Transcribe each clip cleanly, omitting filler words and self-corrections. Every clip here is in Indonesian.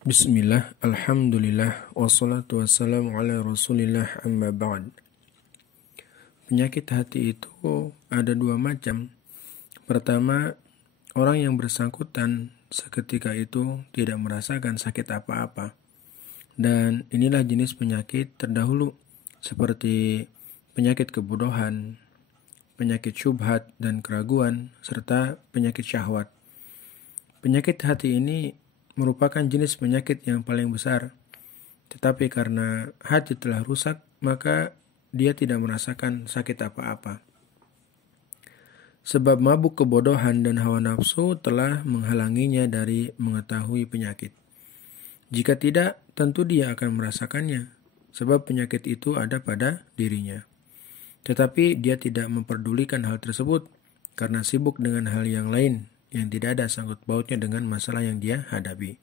Bismillah, alhamdulillah, wassalatu wassalamu ala rasulillah amma ba'd. Penyakit hati itu ada dua macam. Pertama, orang yang bersangkutan seketika itu tidak merasakan sakit apa-apa. Dan inilah jenis penyakit terdahulu, seperti penyakit kebodohan, penyakit syubhat dan keraguan, serta penyakit syahwat. Penyakit hati ini merupakan jenis penyakit yang paling besar. Tetapi karena hati telah rusak, maka dia tidak merasakan sakit apa-apa. Sebab mabuk kebodohan dan hawa nafsu telah menghalanginya dari mengetahui penyakit. Jika tidak, tentu dia akan merasakannya, sebab penyakit itu ada pada dirinya. Tetapi dia tidak memperdulikan hal tersebut, karena sibuk dengan hal yang lain, yang tidak ada sangkut pautnya dengan masalah yang dia hadapi.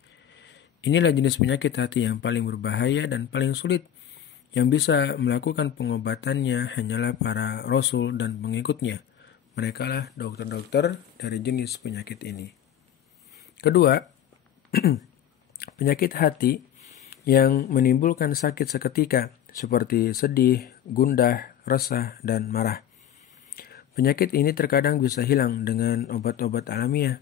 Inilah jenis penyakit hati yang paling berbahaya dan paling sulit. Yang bisa melakukan pengobatannya hanyalah para rasul dan pengikutnya. Mereka lah dokter-dokter dari jenis penyakit ini. Kedua, penyakit hati yang menimbulkan sakit seketika seperti sedih, gundah, resah, dan marah. Penyakit ini terkadang bisa hilang dengan obat-obat alamiah,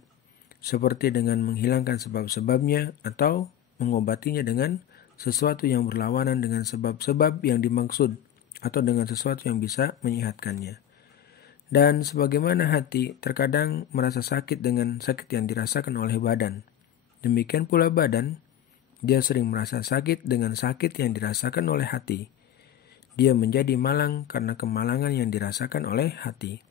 seperti dengan menghilangkan sebab-sebabnya atau mengobatinya dengan sesuatu yang berlawanan dengan sebab-sebab yang dimaksud, atau dengan sesuatu yang bisa menyehatkannya. Dan sebagaimana hati terkadang merasa sakit dengan sakit yang dirasakan oleh badan, demikian pula badan, dia sering merasa sakit dengan sakit yang dirasakan oleh hati. Dia menjadi malang karena kemalangan yang dirasakan oleh hati.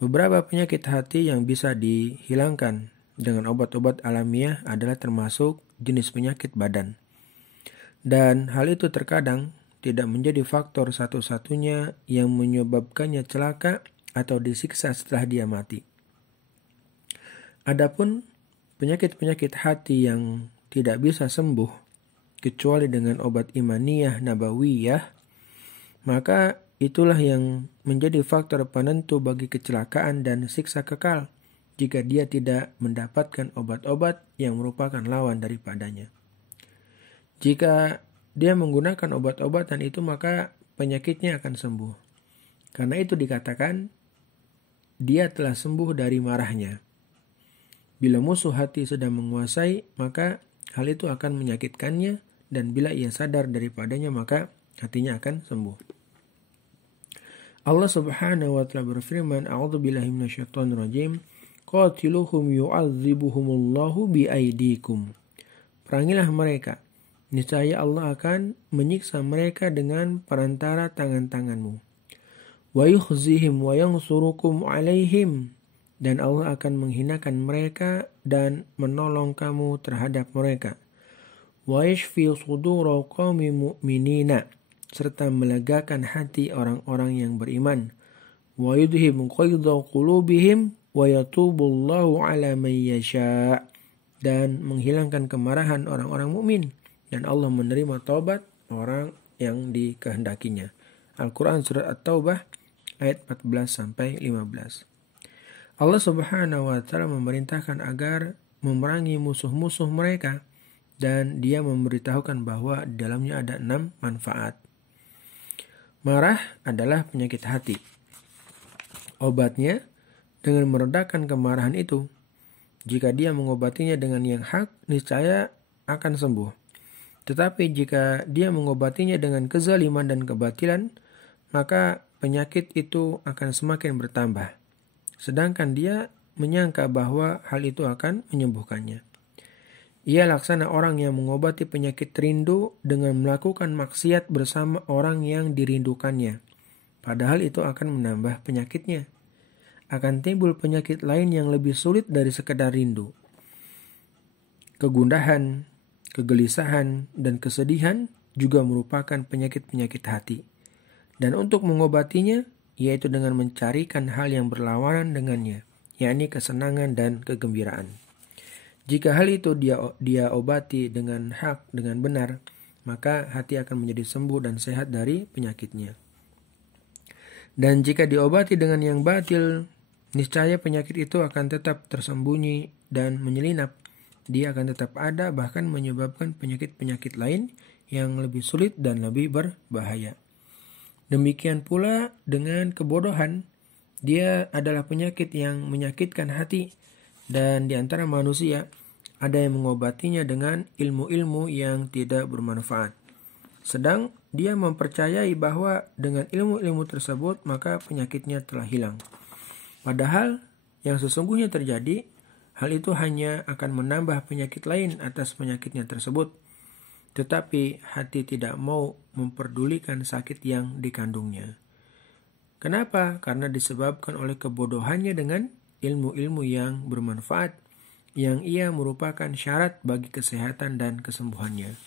Beberapa penyakit hati yang bisa dihilangkan dengan obat-obat alamiah adalah termasuk jenis penyakit badan. Dan hal itu terkadang tidak menjadi faktor satu-satunya yang menyebabkannya celaka atau disiksa setelah dia mati. Adapun penyakit-penyakit hati yang tidak bisa sembuh kecuali dengan obat imaniyah nabawiyah, maka itulah yang menjadi faktor penentu bagi kecelakaan dan siksa kekal jika dia tidak mendapatkan obat-obat yang merupakan lawan daripadanya. Jika dia menggunakan obat-obatan itu, maka penyakitnya akan sembuh. Karena itu dikatakan dia telah sembuh dari marahnya. Bila musuh hati sedang menguasai, maka hal itu akan menyakitkannya, dan bila ia sadar daripadanya, maka hatinya akan sembuh. Allah Subhanahu wa taala berfirman, A'udzubillahi minasyaitonirrajim, qatiluhum yu'adzibuhumullahu biaidikum. Perangilah mereka, niscaya Allah akan menyiksa mereka dengan perantara tangan-tanganmu. Wa yukhzihim wa yansurukum alaihim, dan Allah akan menghinakan mereka dan menolong kamu terhadap mereka. Wa yashfi sudura qaumi mu'minina, serta melegakan hati orang-orang yang beriman. Wa yudhim qaidha qulubihim wa yatubullahu ala man yasha, dan menghilangkan kemarahan orang-orang mukmin, dan Allah menerima taubat orang yang dikehendakinya. Al-Quran Surat At-Taubah ayat 14-15. Allah Subhanahu wa taala memerintahkan agar memerangi musuh-musuh mereka, dan dia memberitahukan bahwa di dalamnya ada 6 manfaat. Marah adalah penyakit hati. Obatnya dengan meredakan kemarahan itu. Jika dia mengobatinya dengan yang hak, niscaya akan sembuh. Tetapi jika dia mengobatinya dengan kezaliman dan kebatilan, maka penyakit itu akan semakin bertambah. Sedangkan dia menyangka bahwa hal itu akan menyembuhkannya. Ia laksana orang yang mengobati penyakit rindu dengan melakukan maksiat bersama orang yang dirindukannya. Padahal itu akan menambah penyakitnya. Akan timbul penyakit lain yang lebih sulit dari sekedar rindu. Kegundahan, kegelisahan, dan kesedihan juga merupakan penyakit-penyakit hati. Dan untuk mengobatinya, yaitu dengan mencarikan hal yang berlawanan dengannya, yakni kesenangan dan kegembiraan. Jika hal itu dia obati dengan hak, dengan benar, maka hati akan menjadi sembuh dan sehat dari penyakitnya. Dan jika diobati dengan yang batil, niscaya penyakit itu akan tetap tersembunyi dan menyelinap, dia akan tetap ada, bahkan menyebabkan penyakit-penyakit lain yang lebih sulit dan lebih berbahaya. Demikian pula dengan kebodohan, dia adalah penyakit yang menyakitkan hati, dan di antara manusia ada yang mengobatinya dengan ilmu-ilmu yang tidak bermanfaat. Sedang dia mempercayai bahwa dengan ilmu-ilmu tersebut maka penyakitnya telah hilang. Padahal yang sesungguhnya terjadi, hal itu hanya akan menambah penyakit lain atas penyakitnya tersebut. Tetapi hati tidak mau memperdulikan sakit yang dikandungnya. Kenapa? Karena disebabkan oleh kebodohannya dengan ilmu-ilmu yang bermanfaat, yang ia merupakan syarat bagi kesehatan dan kesembuhannya.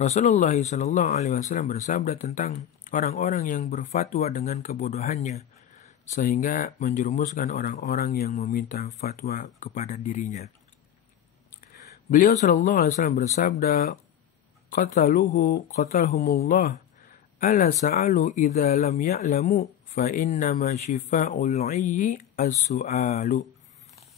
Rasulullah SAW bersabda tentang orang-orang yang berfatwa dengan kebodohannya, sehingga menjerumuskan orang-orang yang meminta fatwa kepada dirinya. Beliau SAW bersabda, qatalhumullah ala sa'alu idza lam ya'lamu fa innama shifa'ul 'ayyi as-su'alu.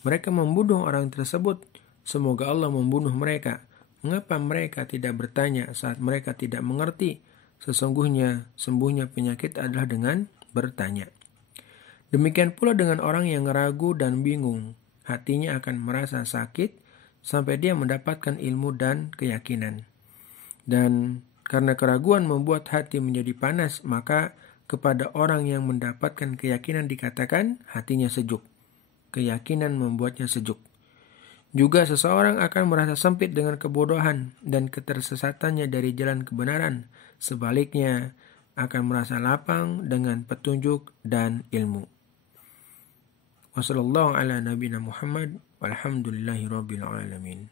Mereka membunuh orang tersebut, semoga Allah membunuh mereka. Mengapa mereka tidak bertanya saat mereka tidak mengerti? Sesungguhnya sembuhnya penyakit adalah dengan bertanya. Demikian pula dengan orang yang ragu dan bingung. Hatinya akan merasa sakit sampai dia mendapatkan ilmu dan keyakinan. Dan karena keraguan membuat hati menjadi panas, maka kepada orang yang mendapatkan keyakinan dikatakan hatinya sejuk. Keyakinan membuatnya sejuk. Juga seseorang akan merasa sempit dengan kebodohan dan ketersesatannya dari jalan kebenaran. Sebaliknya, akan merasa lapang dengan petunjuk dan ilmu. Wassalamualaikum warahmatullahi wabarakatuh. Walhamdulillahi rabbil alamin.